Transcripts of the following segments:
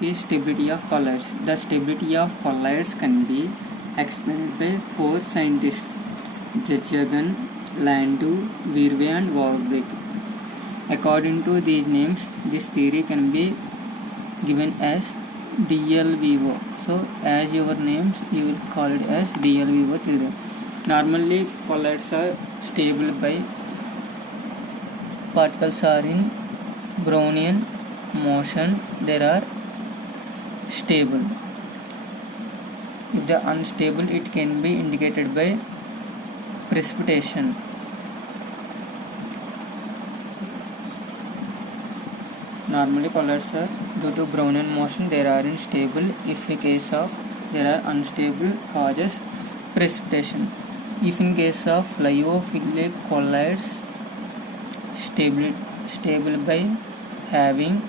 is stability of colloids. The stability of colloids can be explained by four scientists: Jurgen, Landau, Verwey and Warburg. According to these names, this theory can be given as DLVO. So as your names, you will call it as DLVO theory. Normally colloids are stable by particles are in Brownian motion. They are stable. If they are unstable, it can be indicated by precipitation. Normally colloids are due to Brownian motion, they are unstable. If in case of they are unstable, causes precipitation. If in case of lyophilic colloids, stable by having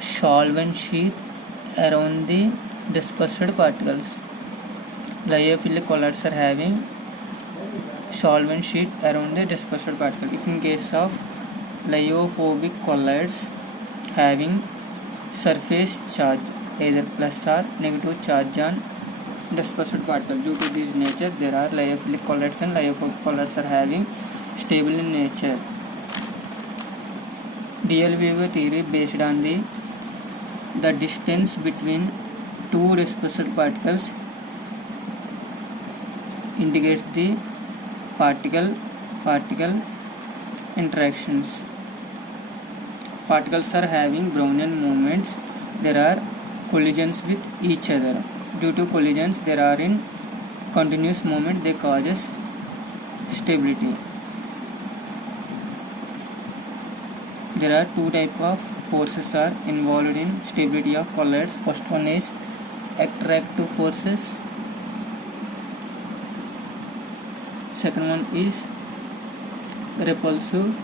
solvent sheet around the dispersed particles. Lyophilic colloids are having solvent sheet around the dispersed particle. If in case of lyophobic colloids, having surface charge, either plus or negative charge on dispersed particle. Due to this nature, there are lyophilic colloids and lyophobic colloids are having stable in nature. DLVO theory based on the distance between two dispersed particles indicates the particle interactions. Particles are having Brownian movements. There are collisions with each other. Due to collisions, there are in continuous movement. They causes stability. There are two types of forces are involved in stability of colloids. First one is attractive forces. Second one is repulsive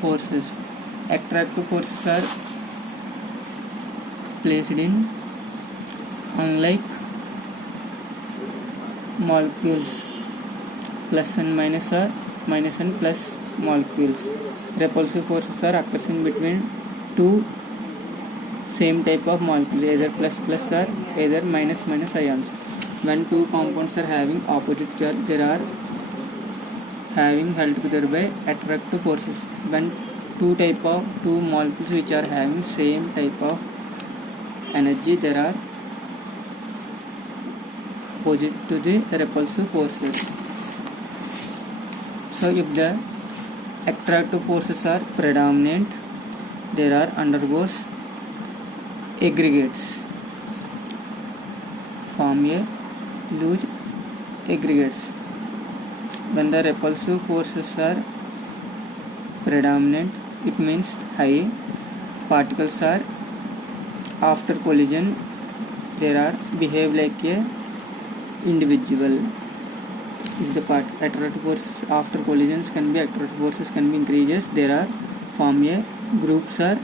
forces. Attractive forces are placed in unlike molecules, plus and minus or minus and plus molecules. Repulsive forces are occurring between two same type of molecules, either plus plus or either minus minus ions. When two compounds are having opposite charge, they are having held together by attractive forces. When two molecules which are having same type of energy, they are opposite to the repulsive forces. So if the attractive forces are predominant, there are undergoes aggregates, form a loose aggregates. When the repulsive forces are predominant, it means high. Particles are after collision, they are behave like a individual. If the attractive forces after collisions can be attractive forces can be increases, there are form a groups or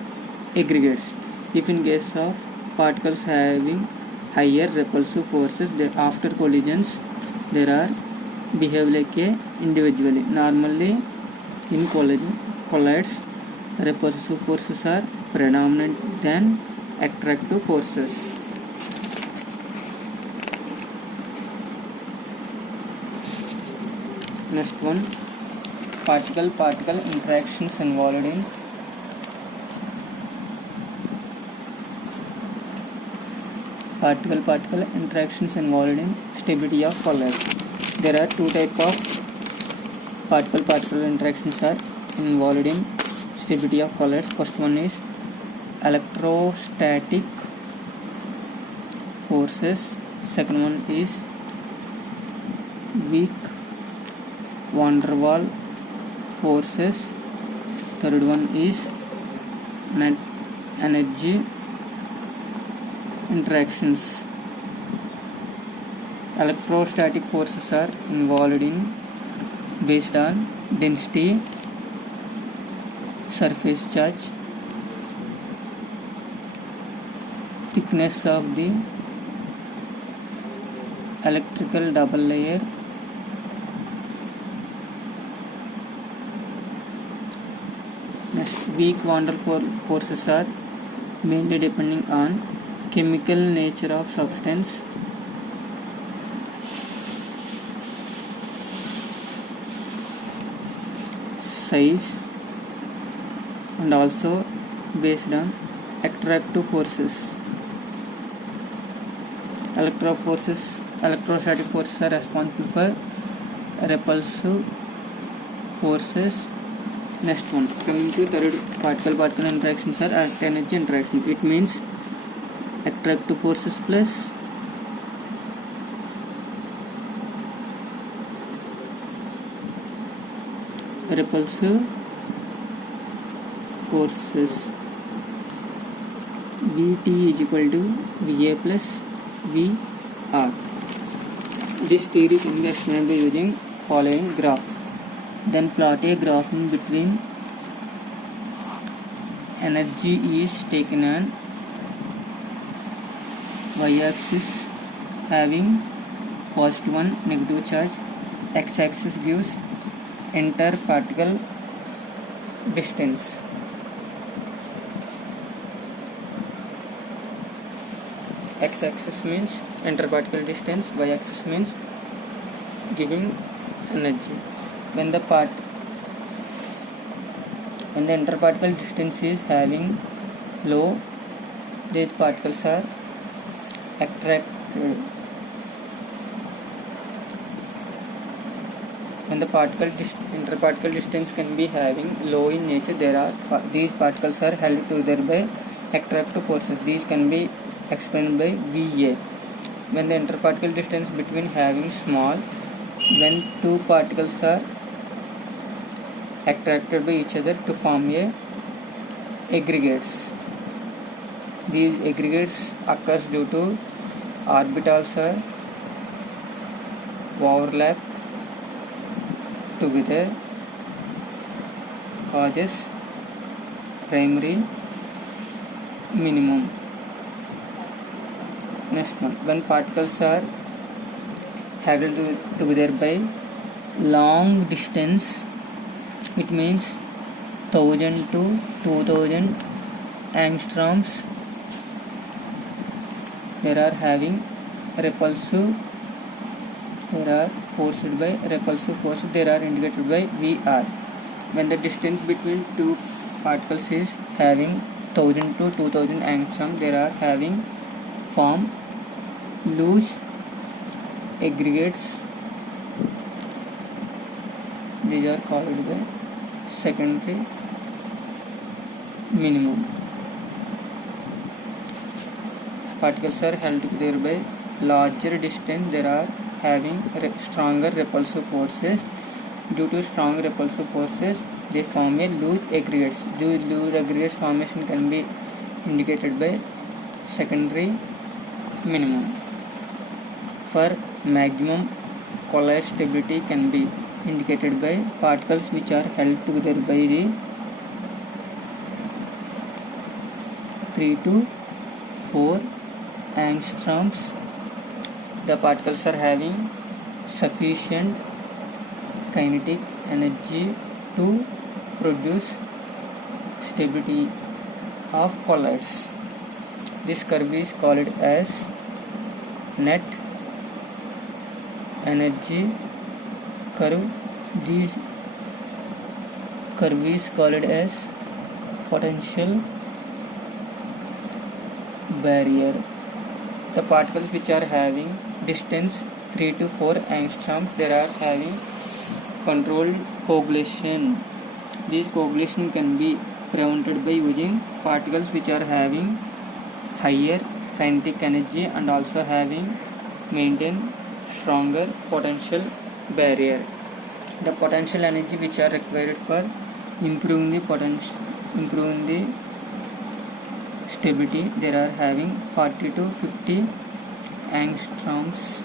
aggregates. If in case of particles having higher repulsive forces, there after collisions there are behave like a individually. Normally in colloids, repulsive forces are predominant than attractive forces. Next one, particle interactions involved in particle interactions involved in stability of colloids. There are two types of particle interactions are involved in stability of colloids. First one is electrostatic forces. Second one is weak van der Waal forces. Third one is net energy interactions. Electrostatic forces are involved in based on density, surface charge, thickness of the electrical double layer, next weak van der Waal forces are mainly depending on chemical nature of substance, size, and also based on attractive forces. Electrostatic forces are responsible for repulsive forces. Next one, coming to third, particle interactions are at energy interaction. It means attractive forces plus repulsive forces. Vt is equal to Va plus Vr. This theory can be explained by using following graph. Then plot a graph in between. Energy is taken on y-axis having positive one, negative charge. X-axis gives interparticle distance. X-axis means interparticle distance, y-axis means giving energy. When the interparticle distance is having low, these particles are attracted. When the interparticle distance can be having low in nature, these particles are held together by attractive forces. These can be explained by Va. When the interparticle distance between having small, when two particles are attracted by each other to form aggregates. These aggregates occurs due to orbitals are overlap together, causes primary minimum. Next one, when particles are held together by long distance, it means 1000 to 2000 angstroms. There are having repulsive. There are forced by repulsive force. There are indicated by Vr. When the distance between two particles is having 1000 to 2000 angstrom, there are having form loose aggregates. These are called by secondary minimum. Particles are held together by larger distance. There are having stronger repulsive forces. Due to strong repulsive forces, they form a loose aggregates. The loose aggregates formation can be indicated by secondary minimum. For maximum colloid stability can be indicated by particles which are held together by the 3 to 4 angstroms. The particles are having sufficient kinetic energy to produce stability of colloids. This curve is called as net energy curve. This curve is called as potential barrier. The particles which are having distance 3 to 4 angstroms, they are having controlled coagulation. This coagulation can be prevented by using particles which are having higher kinetic energy and also having maintain stronger potential barrier. The potential energy which are required for improving the stability, there are having 40 to 50 angstroms.